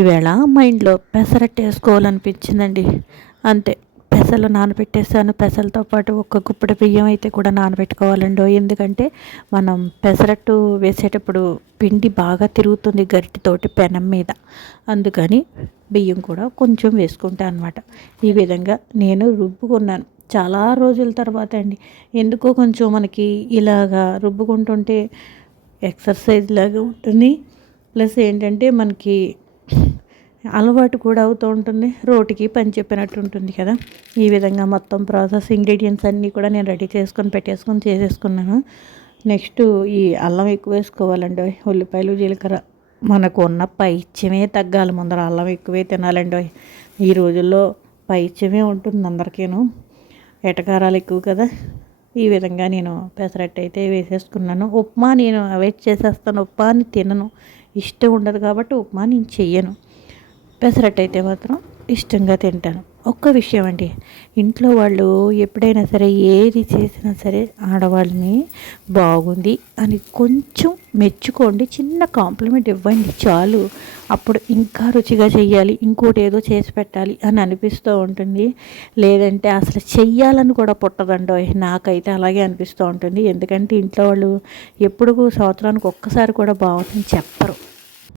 ఈవేళ మా ఇంట్లో పెసరట్టు వేసుకోవాలనిపించిందండి. అంతే, పెసలు నానబెట్టేసాను. పెసలతో పాటు ఒక గుప్పెడు బియ్యం అయితే కూడా నానబెట్టుకోవాలండి. ఎందుకంటే మనం పెసరట్టు వేసేటప్పుడు పిండి బాగా తిరుగుతుంది గరిటెతోటి పెనం మీద. అందుకని బియ్యం కూడా కొంచెం వేసుకుంటాను అనమాట. ఈ విధంగా నేను రుబ్బుకున్నాను. చాలా రోజుల తర్వాత అండి. ఎందుకో కొంచెం మనకి ఇలాగా రుబ్బుకుంటుంటే ఎక్సర్సైజ్ లాగా ఉంటుంది. ప్లస్ ఏంటంటే మనకి అలవాటు కూడా అవుతూ ఉంటుంది. రోటికి పని చెప్పినట్టు ఉంటుంది కదా. ఈ విధంగా మొత్తం ప్రాసెస్ ఇంగ్రీడియంట్స్ అన్నీ కూడా నేను రెడీ చేసుకొని పెట్టేసుకొని చేసేసుకున్నాను. నెక్స్ట్ ఈ అల్లం ఎక్కువ వేసుకోవాలండి. ఉల్లిపాయలు జీలకర్ర మనకు ఉన్న పైత్యమే తగ్గాలి. ముందర అల్లం ఎక్కువే తినాలండి. ఈ రోజుల్లో పైత్యమే ఉంటుంది అందరికీను. ఎటకారాలు ఎక్కువ కదా. ఈ విధంగా నేను పెసరట్టు అయితే వేసేసుకున్నాను. ఉప్మా నేను అవాయిడ్ చేసేస్తాను. ఉప్మా అని తినను, ఇష్టం ఉండదు కాబట్టి ఉప్మా నేను చెయ్యను. పెసరట్టు అయితే మాత్రం ఇష్టంగా తింటాను. ఒక్క విషయం అండి, ఇంట్లో వాళ్ళు ఎప్పుడైనా సరే ఏది చేసినా సరే ఆడవాళ్ళని బాగుంది అని కొంచెం మెచ్చుకోండి, చిన్న కాంప్లిమెంట్ ఇవ్వండి చాలు. అప్పుడు ఇంకా రుచిగా చెయ్యాలి, ఇంకోటి ఏదో చేసి పెట్టాలి అని అనిపిస్తూ ఉంటుంది. లేదంటే అసలు చెయ్యాలని కూడా పుట్టదండో. నాకైతే అలాగే అనిపిస్తూ ఉంటుంది. ఎందుకంటే ఇంట్లో వాళ్ళు ఎప్పుడు సంవత్సరానికి ఒక్కసారి కూడా బాగుందని చెప్పరు.